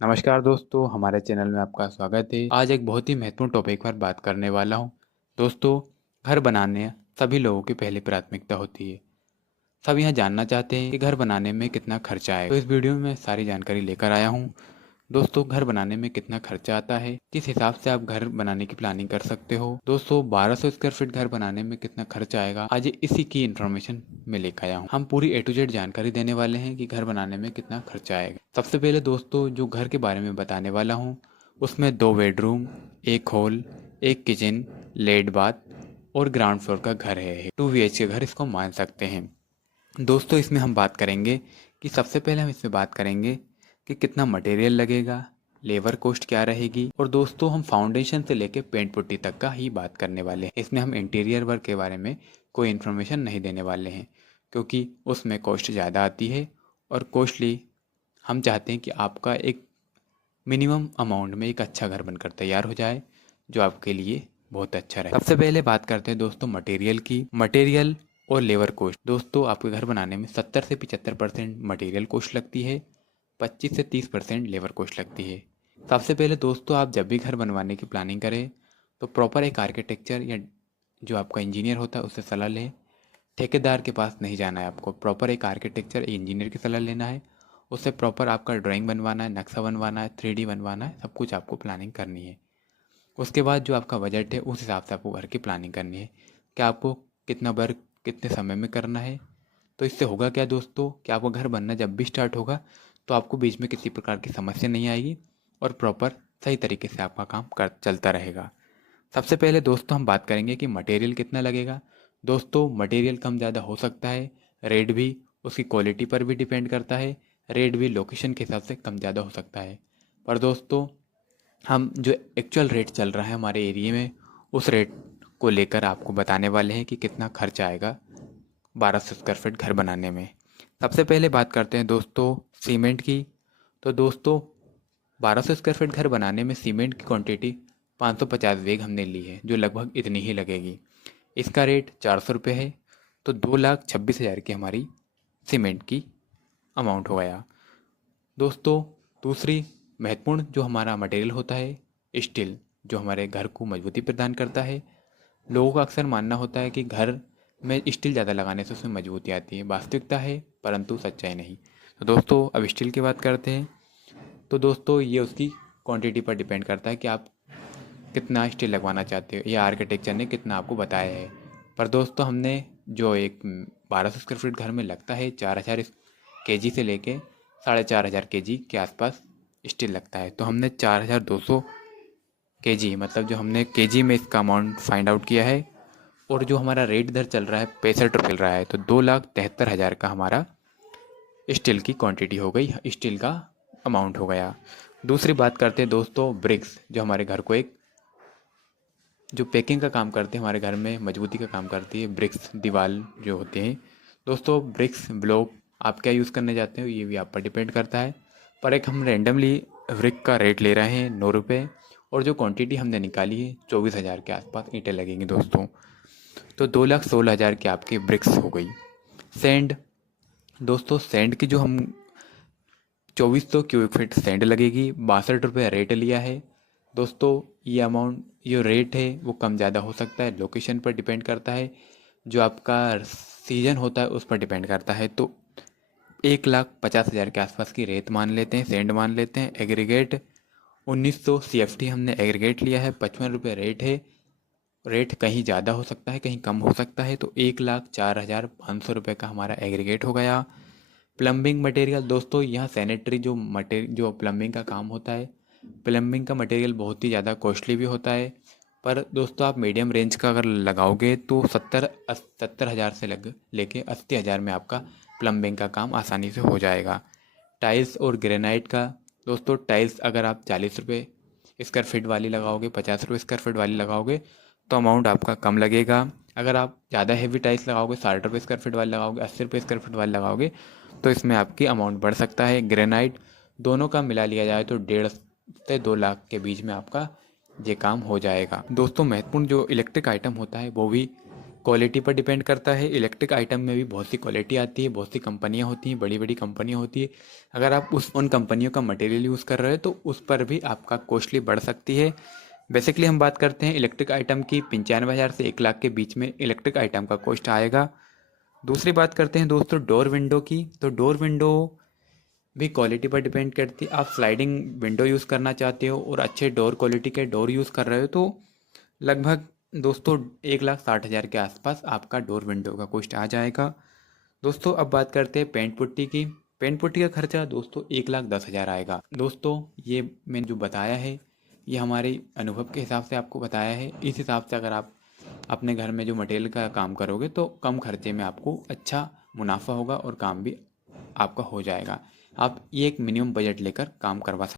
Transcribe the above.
नमस्कार दोस्तों, हमारे चैनल में आपका स्वागत है। आज एक बहुत ही महत्वपूर्ण टॉपिक पर बात करने वाला हूँ। दोस्तों, घर बनाने सभी लोगों की पहली प्राथमिकता होती है। सब यह जानना चाहते हैं कि घर बनाने में कितना खर्चा आएगा। तो इस वीडियो में मैं सारी जानकारी लेकर आया हूँ। दोस्तों, घर बनाने में कितना खर्चा आता है, किस हिसाब से आप घर बनाने की प्लानिंग कर सकते हो। दोस्तों, 1200 स्क्वायर फीट घर बनाने में कितना खर्चा आएगा, आज इसी की इन्फॉर्मेशन मैं लेकर आया हूँ। हम पूरी A to Z जानकारी देने वाले हैं कि घर बनाने में कितना खर्चा आएगा। सबसे पहले दोस्तों, जो घर के बारे में बताने वाला हूँ उसमें 2 bedroom, 1 hall, 1 kitchen, let bath और ग्राउंड फ्लोर का घर है। 2 BHK घर इसको मान सकते हैं। दोस्तों, इसमें हम बात करेंगे कि सबसे पहले हम इसमें बात करेंगे कि कितना मटेरियल लगेगा, लेबर कॉस्ट क्या रहेगी, और दोस्तों हम फाउंडेशन से लेके पेंट पुट्टी तक का ही बात करने वाले हैं। इसमें हम इंटीरियर वर्क के बारे में कोई इन्फॉर्मेशन नहीं देने वाले हैं, क्योंकि उसमें कॉस्ट ज़्यादा आती है और कॉस्टली हम चाहते हैं कि आपका एक मिनिमम अमाउंट में एक अच्छा घर बनकर तैयार हो जाए, जो आपके लिए बहुत अच्छा रहे। सबसे पहले बात करते हैं दोस्तों मटेरियल की। मटेरियल और लेबर कॉस्ट। दोस्तों, आपके घर बनाने में 70 से 75% मटेरियल कॉस्ट लगती है, 25 से 30% लेबर कॉस्ट लगती है। सबसे पहले दोस्तों, आप जब भी घर बनवाने की प्लानिंग करें तो प्रॉपर एक आर्किटेक्चर या जो आपका इंजीनियर होता है उससे सलाह लें। ठेकेदार के पास नहीं जाना है आपको, प्रॉपर एक आर्किटेक्चर इंजीनियर की सलाह लेना है। उससे प्रॉपर आपका ड्राइंग बनवाना है, नक्शा बनवाना है, 3D बनवाना है, सब कुछ आपको प्लानिंग करनी है। उसके बाद जो आपका बजट है उस हिसाब से आपको घर की प्लानिंग करनी है कि आपको कितना वर्क कितने समय में करना है। तो इससे होगा क्या दोस्तों कि आपका घर बनना जब भी स्टार्ट होगा तो आपको बीच में किसी प्रकार की समस्या नहीं आएगी और प्रॉपर सही तरीके से आपका काम कर चलता रहेगा। सबसे पहले दोस्तों हम बात करेंगे कि मटेरियल कितना लगेगा। दोस्तों, मटेरियल कम ज़्यादा हो सकता है, रेट भी उसकी क्वालिटी पर भी डिपेंड करता है, रेट भी लोकेशन के हिसाब से कम ज़्यादा हो सकता है। पर दोस्तों, हम जो एक्चुअल रेट चल रहा है हमारे एरिया में उस रेट को लेकर आपको बताने वाले हैं कि कितना खर्च आएगा 1200 स्क्वायर फीट घर बनाने में। सबसे पहले बात करते हैं दोस्तों सीमेंट की। तो दोस्तों, 1200 स्क्वायर फीट घर बनाने में सीमेंट की क्वांटिटी 550 बैग हमने ली है, जो लगभग इतनी ही लगेगी। इसका रेट 400 रुपये है। तो 2,26,000 की हमारी सीमेंट की अमाउंट हो गया। दोस्तों, दूसरी महत्वपूर्ण जो हमारा मटेरियल होता है स्टील, जो हमारे घर को मजबूती प्रदान करता है। लोगों का अक्सर मानना होता है कि घर में स्टील ज़्यादा लगाने से उसमें मजबूती आती है। वास्तविकता है, परंतु सच्चाई नहीं। तो दोस्तों, अब स्टील की बात करते हैं। तो दोस्तों, ये उसकी क्वांटिटी पर डिपेंड करता है कि आप कितना स्टील लगवाना चाहते हो या आर्किटेक्चर ने कितना आपको बताया है। पर दोस्तों, हमने जो एक 1200 स्क्वायर फीट घर में लगता है 4000 kg से लेके 4500 kg के आसपास स्टील लगता है। तो हमने 4200 kg, मतलब जो हमने kg में इसका अमाउंट फाइंड आउट किया है। और जो हमारा रेट इधर चल रहा है 65 चल रहा है, तो 2,73,000 का हमारा स्टील की क्वांटिटी हो गई, स्टील का अमाउंट हो गया। दूसरी बात करते हैं दोस्तों ब्रिक्स, जो हमारे घर को एक जो पैकिंग का काम करते हैं, हमारे घर में मजबूती का काम करती है। ब्रिक्स दीवार जो होते हैं दोस्तों, ब्रिक्स ब्लॉक आप क्या यूज़ करने जाते हो ये भी आप पर डिपेंड करता है। पर एक हम रेंडमली ब्रिक का रेट ले रहे हैं 9 रुपये, और जो क्वांटिटी हमने निकाली है 24,000 के आसपास ईंटें लगेंगी दोस्तों। तो 2,16,000 की आपकी ब्रिक्स हो गई। सैंड, दोस्तों सैंड की जो हम 2400 क्यूबिक फीट सैंड लगेगी, 62 रुपये रेट लिया है। दोस्तों, ये अमाउंट जो रेट है वो कम ज़्यादा हो सकता है, लोकेशन पर डिपेंड करता है, जो आपका सीजन होता है उस पर डिपेंड करता है। तो 1,50,000 के आसपास की रेत मान लेते हैं, सैंड मान लेते हैं। एग्रीगेट 1900 CFT हमने एग्रीगेट लिया है, 55 रुपये रेट है। रेट कहीं ज़्यादा हो सकता है, कहीं कम हो सकता है। तो 1,04,500 रुपये का हमारा एग्रीगेट हो गया। प्लम्बिंग मटेरियल, दोस्तों यहाँ सैनिटरी जो प्लम्बिंग का काम होता है, प्लम्बिंग का मटेरियल बहुत ही ज़्यादा कॉस्टली भी होता है। पर दोस्तों, आप मीडियम रेंज का अगर लगाओगे तो 70,000 से लेके 80,000 में आपका प्लम्बिंग का काम आसानी से हो जाएगा। टाइल्स और ग्रेनाइट का, दोस्तों टाइल्स अगर आप 40 रुपये स्क्वायर फीट वाली लगाओगे, 50 रुपये स्क्वायर फीट वाली लगाओगे तो अमाउंट आपका कम लगेगा। अगर आप ज़्यादा हेवी टाइल्स लगाओगे, 60 रुपये स्क्वायर फीट वाली लगाओगे, 80 रुपये स्क्वायर फीट वाली लगाओगे, तो इसमें आपकी अमाउंट बढ़ सकता है। ग्रेनाइट दोनों का मिला लिया जाए तो 1.5 से 2 लाख के बीच में आपका ये काम हो जाएगा। दोस्तों, महत्वपूर्ण जो इलेक्ट्रिक आइटम होता है वो भी क्वालिटी पर डिपेंड करता है। इलेक्ट्रिक आइटम में भी बहुत सी क्वालिटी आती है, बहुत सी कंपनियां होती हैं, बड़ी बड़ी कंपनियां होती है। अगर आप उन कंपनियों का मटेरियल यूज़ कर रहे हो तो उस पर भी आपका कॉस्टली बढ़ सकती है। बेसिकली हम बात करते हैं इलेक्ट्रिक आइटम की, 95,000 से 1 लाख के बीच में इलेक्ट्रिक आइटम का कॉस्ट आएगा। दूसरी बात करते हैं दोस्तों डोर विंडो की। तो डोर विंडो भी क्वालिटी पर डिपेंड करती है। आप स्लाइडिंग विंडो यूज़ करना चाहते हो और अच्छे डोर क्वालिटी के डोर यूज़ कर रहे हो तो लगभग दोस्तों 1,60,000 के आसपास आपका डोर विंडो का कॉस्ट आ जाएगा। दोस्तों अब बात करते हैं पेंट पुट्टी की। पेंट पुट्टी का खर्चा दोस्तों 1,10,000 आएगा। दोस्तों ये मैंने जो बताया है ये हमारे अनुभव के हिसाब से आपको बताया है। इस हिसाब से अगर आप अपने घर में जो मटेरियल का काम करोगे तो कम खर्चे में आपको अच्छा मुनाफा होगा और काम भी आपका हो जाएगा। आप ये एक मिनिमम बजट लेकर काम करवा सकते